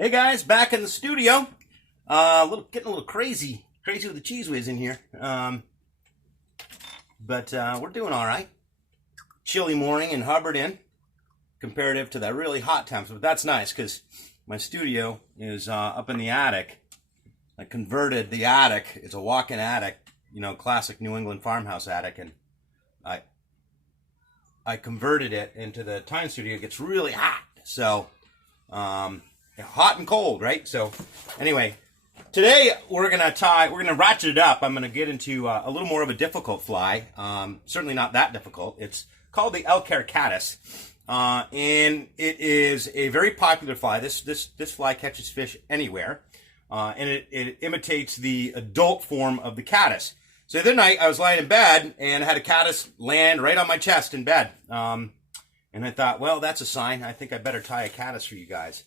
Hey guys, back in the studio. Getting a little crazy with the cheese whiz in here. But we're doing all right. Chilly morning in Hubbard Inn, comparative to that really hot temps. But that's nice because my studio is up in the attic. I converted the attic. It's a walk-in attic, you know, classic New England farmhouse attic, and I converted it into the time studio. It gets really hot, so hot and cold, right? So anyway, today we're gonna ratchet it up. I'm gonna get into a little more of a difficult fly. Certainly not that difficult. It's called the Caddis, and it is a very popular fly. This fly catches fish anywhere, and it imitates the adult form of the caddis. So the other night I was lying in bed and I had a caddis land right on my chest in bed, and I thought, well, that's a sign. I think I better tie a caddis for you guys.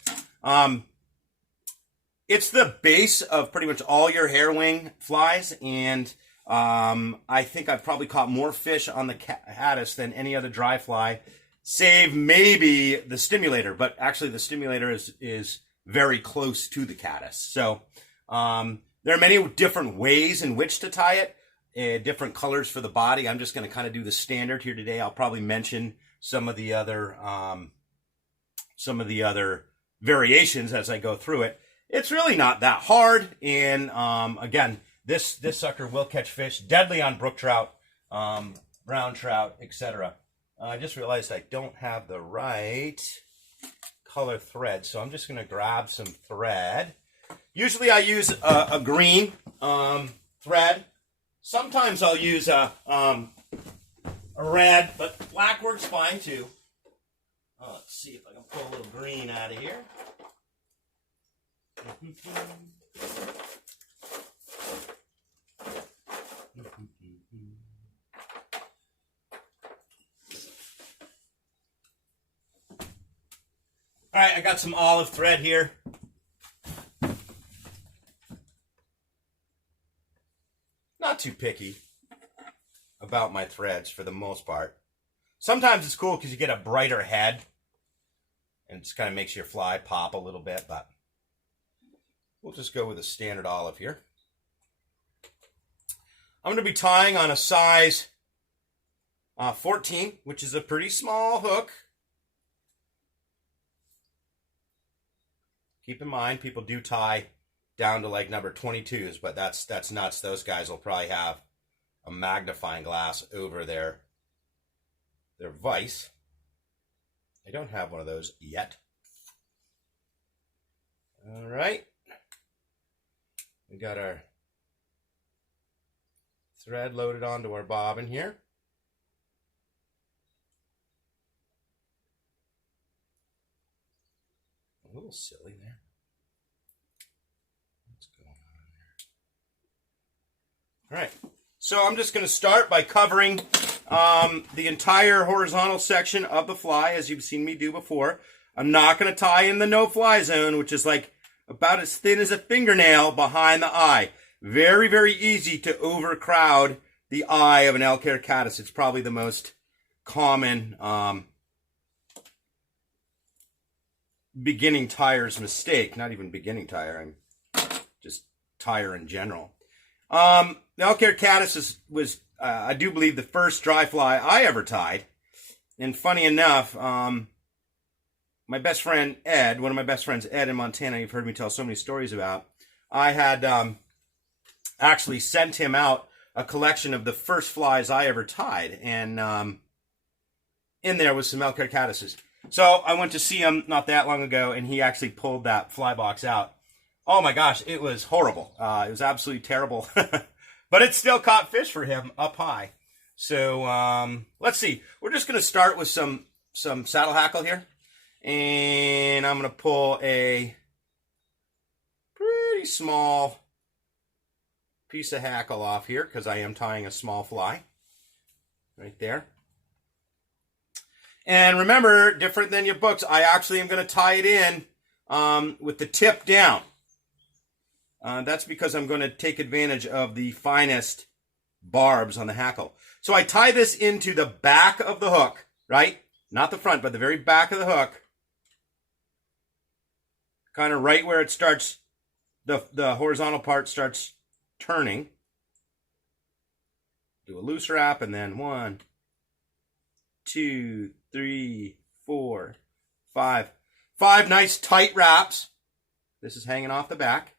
It's the base of pretty much all your hairwing flies, and I think I've probably caught more fish on the caddis than any other dry fly, save maybe the stimulator. But actually, the stimulator is very close to the caddis. So there are many different ways in which to tie it, different colors for the body. I'm just going to kind of do the standard here today. I'll probably mention some of the other variations as I go through it. It's really not that hard, and again, this sucker will catch fish, deadly on brook trout, brown trout, etc. I just realized I don't have the right color thread, so I'm just going to grab some thread. Usually I use a green thread. Sometimes I'll use a red, but black works fine too. Let's see if I can pull a little green out of here. All right, I got some olive thread here. Not too picky about my threads for the most part. Sometimes it's cool because you get a brighter head and it just kind of makes your fly pop a little bit, but we'll just go with a standard olive here. I'm going to be tying on a size 14, which is a pretty small hook. Keep in mind, people do tie down to like number 22s, but that's nuts. Those guys will probably have a magnifying glass over their vise. I don't have one of those yet. All right. We got our thread loaded onto our bobbin here. A little silly there. What's going on there? All right. So I'm just going to start by covering the entire horizontal section of the fly, as you've seen me do before. I'm not going to tie in the no-fly zone, which is like about as thin as a fingernail behind the eye. Very, very easy to overcrowd the eye of an caddis. It's probably the most common beginning tier's mistake. Not even beginning tire, just tire in general. The caddis was I do believe, the first dry fly I ever tied. And funny enough, my best friend Ed, one of my best friends, Ed in Montana, you've heard me tell so many stories about, I had actually sent him out a collection of the first flies I ever tied. And in there was some caddises. So I went to see him not that long ago, and he actually pulled that fly box out. Oh my gosh, it was horrible. It was absolutely terrible. But it still caught fish for him up high. So let's see. We're just going to start with some saddle hackle here. And I'm going to pull a pretty small piece of hackle off here because I am tying a small fly. Right there. And remember, different than your books, I actually am going to tie it in with the tip down. That's because I'm going to take advantage of the finest barbs on the hackle. So I tie this into the back of the hook, right? Not the front, but the very back of the hook. kind of right where it starts, the horizontal part starts turning. Do a loose wrap, and then 1, 2, 3, 4, 5. 5 nice tight wraps. This is hanging off the back.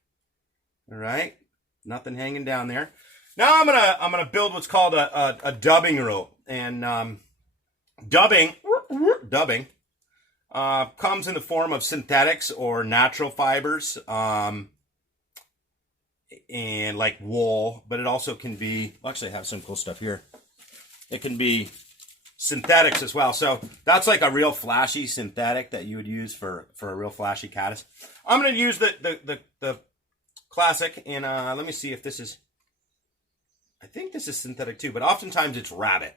All right, nothing hanging down there. Now I'm gonna build what's called a dubbing rope, and dubbing comes in the form of synthetics or natural fibers, and like wool, but it also can be, actually I have some cool stuff here. It can be synthetics as well. So that's like a real flashy synthetic that you would use for a real flashy caddis. I'm going to use the classic, and let me see if this is, I think this is synthetic too, but oftentimes it's rabbit.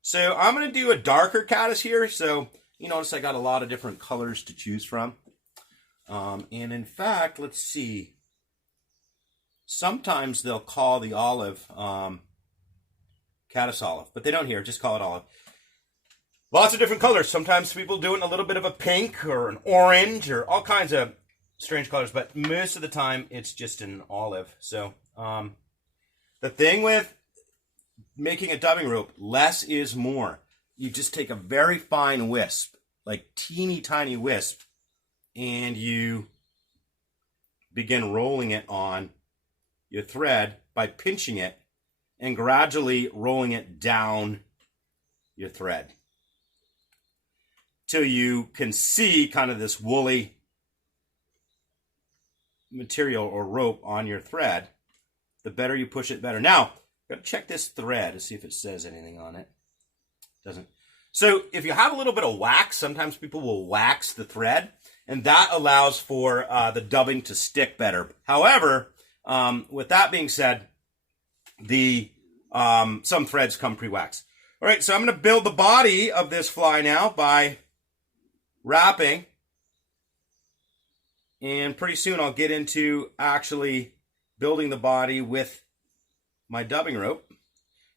So I'm going to do a darker caddis here. So you notice I got a lot of different colors to choose from. And in fact, let's see. Sometimes they'll call the olive caddis olive, but they don't here. Just call it olive. Lots of different colors. Sometimes people do it in a little bit of a pink or an orange or all kinds of strange colors, but most of the time it's just an olive. So the thing with making a dubbing rope, less is more. You just take a very fine wisp, like teeny tiny wisp, and you begin rolling it on your thread by pinching it and gradually rolling it down your thread till you can see kind of this woolly material or rope on your thread. The better you push it, better. Now, I'm going to check this thread to see if it says anything on it. Doesn't. So if you have a little bit of wax, sometimes people will wax the thread, and that allows for the dubbing to stick better. However, with that being said, some threads come pre-waxed. All right, so I'm going to build the body of this fly now by wrapping, and pretty soon I'll get into actually building the body with my dubbing rope.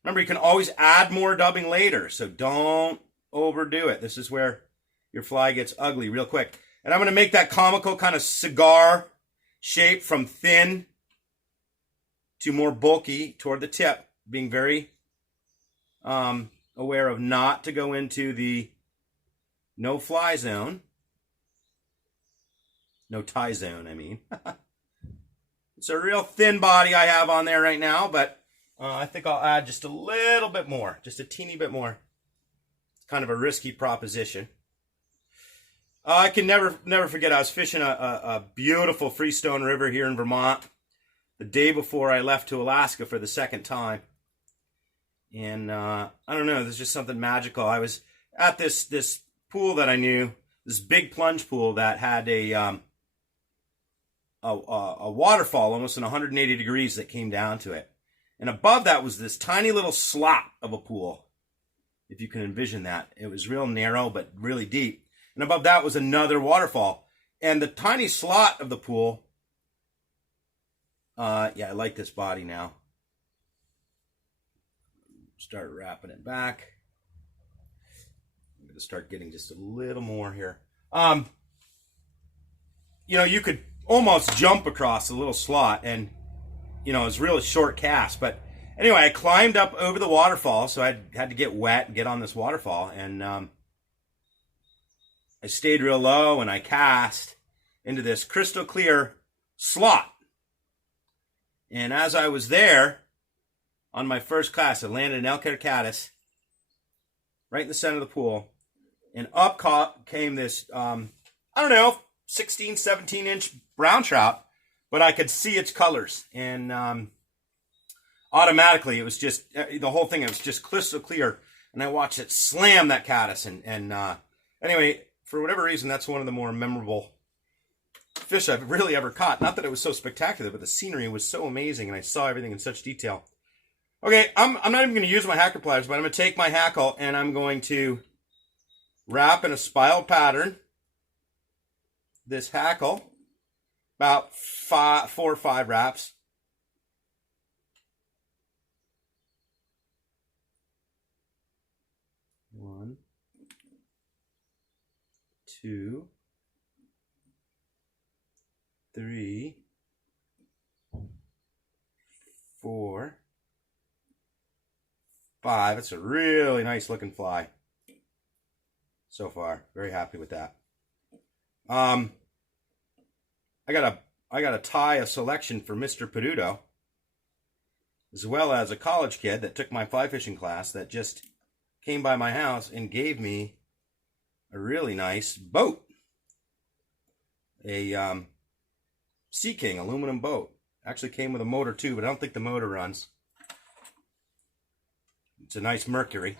Remember, you can always add more dubbing later, so don't overdo it. This is where your fly gets ugly real quick. And I'm going to make that comical kind of cigar shape from thin to more bulky toward the tip, being very aware of not to go into the no-fly zone. No tie zone, I mean. It's a real thin body I have on there right now, but I think I'll add just a little bit more, just a teeny bit more. It's kind of a risky proposition. I can never forget, I was fishing a beautiful Freestone River here in Vermont the day before I left to Alaska for the second time. And I don't know, there's just something magical. I was at this pool that I knew, this big plunge pool that had a waterfall almost in 180 degrees that came down to it. And above that was this tiny little slot of a pool, if you can envision that. It was real narrow, but really deep. And above that was another waterfall. And the tiny slot of the pool, yeah, I like this body now. Start wrapping it back. I'm going to start getting just a little more here. You know, you could almost jump across the little slot, and you know, it's really short cast. But anyway, I climbed up over the waterfall, so I had to get wet and get on this waterfall, and I stayed real low, and I cast into this crystal clear slot. And as I was there on my first cast, I landed an elk-hair caddis right in the center of the pool, and up came this I don't know, 16, 17-inch brown trout, but I could see its colors, and automatically it was just, the whole thing, it was just crystal clear, and I watched it slam that caddis, and anyway, for whatever reason, that's one of the more memorable fish I've really ever caught. Not that it was so spectacular, but the scenery was so amazing, and I saw everything in such detail. Okay, I'm not even going to use my hacker pliers, but I'm going to take my hackle, and I'm going to wrap in a spiral pattern this hackle, about 4 or 5 wraps. One, two, 3, 4, 5. It's a really nice looking fly so far. Very happy with that. I gotta tie a selection for Mr. Peduto, as well as a college kid that took my fly fishing class that just came by my house and gave me a really nice boat. A Sea King aluminum boat. Actually came with a motor too, but I don't think the motor runs. It's a nice Mercury.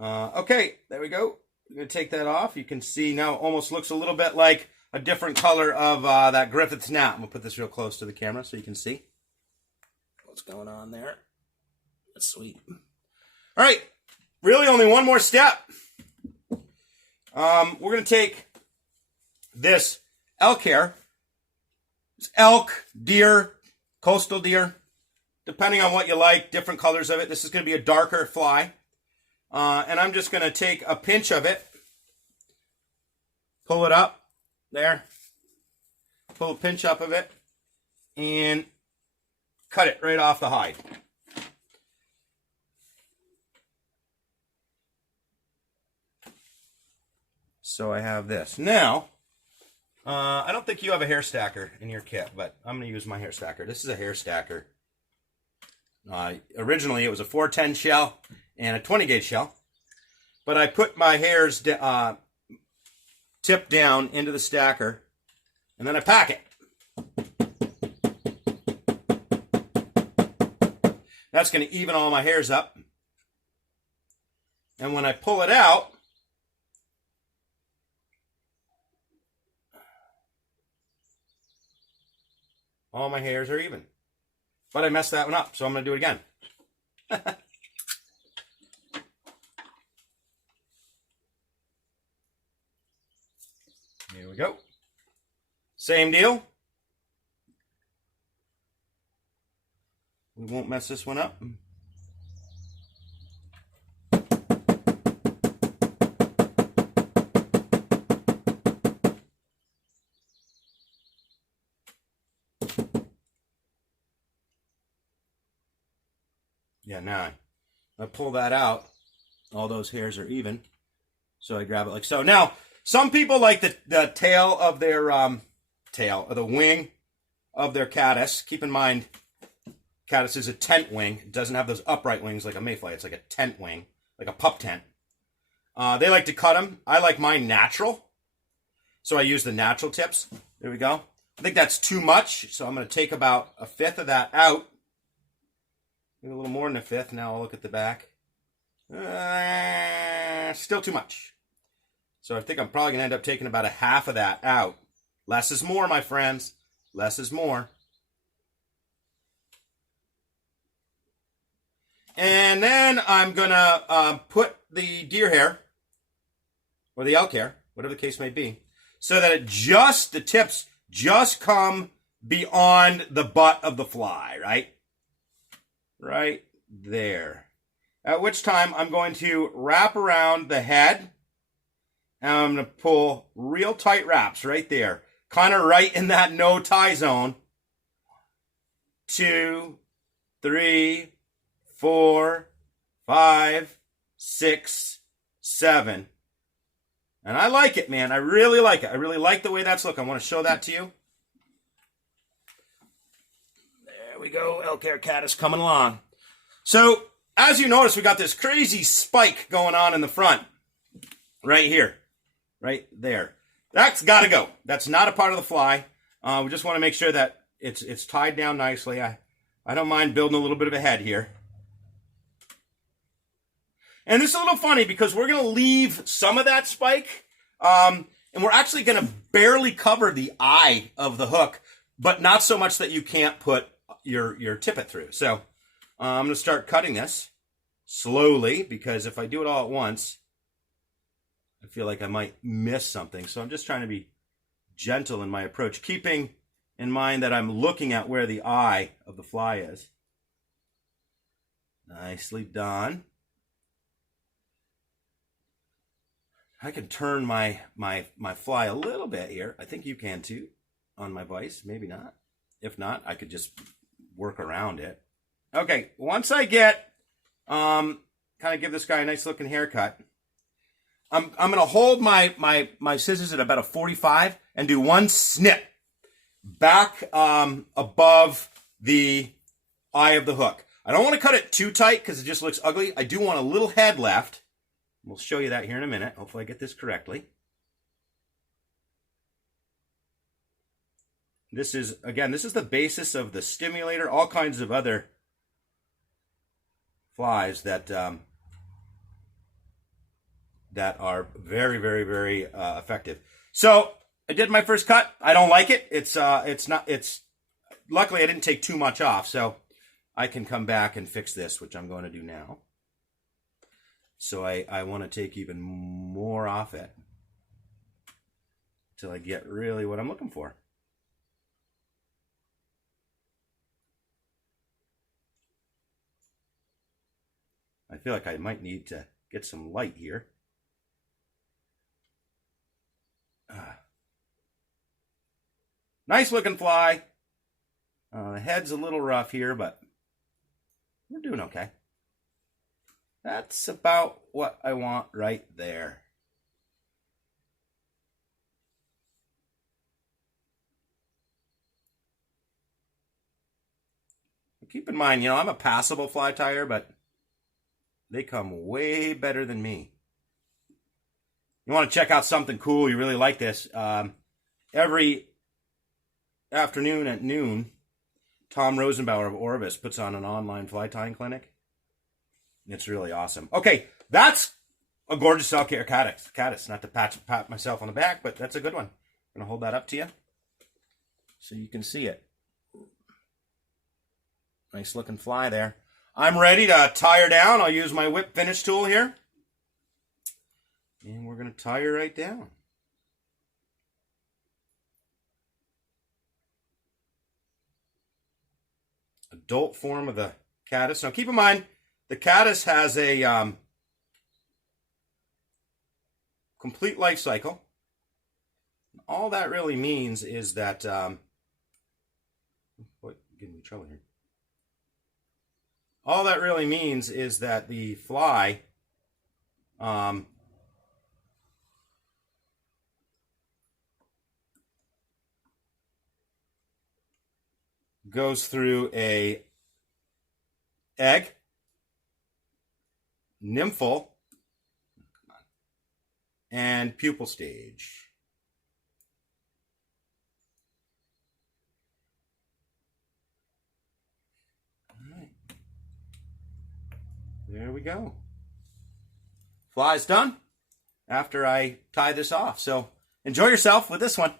Okay, there we go. I'm going to take that off. You can see now it almost looks a little bit like a different color of that Griffith's Nap. I'm going to put this real close to the camera so you can see what's going on there. That's sweet. All right, really only one more step. We're going to take this elk hair. It's elk, deer, coastal deer, depending on what you like, different colors of it. This is going to be a darker fly. And I'm just going to take a pinch of it, pull it up, there, pull a pinch up of it, and cut it right off the hide. So I have this. Now, I don't think you have a hair stacker in your kit, but I'm going to use my hair stacker. This is a hair stacker. Originally, it was a 410 shell and a 20 gauge shell, but I put my hairs tip down into the stacker, and then I pack it. That's going to even all my hairs up, and when I pull it out, all my hairs are even. But I messed that one up, so I'm going to do it again. Here we go. Same deal. We won't mess this one up. Yeah, now I pull that out. All those hairs are even. So I grab it like so. Now, some people like the tail of their the wing of their caddis. Keep in mind, caddis is a tent wing. It doesn't have those upright wings like a mayfly. It's like a tent wing, like a pup tent. They like to cut them. I like mine natural. So I use the natural tips. There we go. I think that's too much. So I'm going to take about 1/5 of that out. Maybe a little more than 1/5. Now I'll look at the back. Still too much. So I think I'm probably going to end up taking about 1/2 of that out. Less is more, my friends. Less is more. And then I'm going to put the deer hair, or the elk hair, whatever the case may be, so that the tips just come beyond the butt of the fly, right? Right there. At which time I'm going to wrap around the head, and I'm going to pull real tight wraps right there, kind of right in that no tie zone. 2, 3, 4, 5, 6, 7. And I like it, man. I really like it. I really like the way that's looking. I want to show that to you. There we go. Elk hair caddis coming along. So, as you notice, we got this crazy spike going on in the front. Right here. Right there. That's got to go. That's not a part of the fly. We just want to make sure that it's tied down nicely. I don't mind building a little bit of a head here. And this is a little funny because we're going to leave some of that spike. And we're actually going to barely cover the eye of the hook, but not so much that you can't put your tippet through. So I'm going to start cutting this slowly because if I do it all at once, I feel like I might miss something. So I'm just trying to be gentle in my approach, keeping in mind that I'm looking at where the eye of the fly is. Nicely done. I can turn my fly a little bit here. I think you can too on my vise. Maybe not. If not, I could just work around it. Okay, once I get kind of give this guy a nice looking haircut, I'm gonna hold my scissors at about a 45 and do one snip back above the eye of the hook. I don't want to cut it too tight because it just looks ugly. I do want a little head left. We'll show you that here in a minute. Hopefully I get this correctly. This is, again, this is the basis of the stimulator, all kinds of other flies that that are very, very, very effective. So I did my first cut. I don't like it. It's luckily I didn't take too much off, so I can come back and fix this, which I'm going to do now. So I want to take even more off it until I get really what I'm looking for. I feel like I might need to get some light here. Nice looking fly. The head's a little rough here, but we're doing okay. That's about what I want right there. Keep in mind, I'm a passable fly tyer, but they come way better than me. You want to check out something cool, you really like this. Every afternoon at noon, Tom Rosenbauer of Orbis puts on an online fly tying clinic. It's really awesome. Okay, that's a gorgeous Self-Care Caddis. Not to pat myself on the back, but that's a good one. I'm going to hold that up to you so you can see it. Nice looking fly there. I'm ready to tie her down. I'll use my whip finish tool here. And we're going to tie her right down. Adult form of the caddis. Now keep in mind, the caddis has a complete life cycle. All that really means is that, getting me trouble here. All that really means is that the fly goes through a egg, nymphal, and pupal stage. All right. There we go. Fly's done after I tie this off. So enjoy yourself with this one.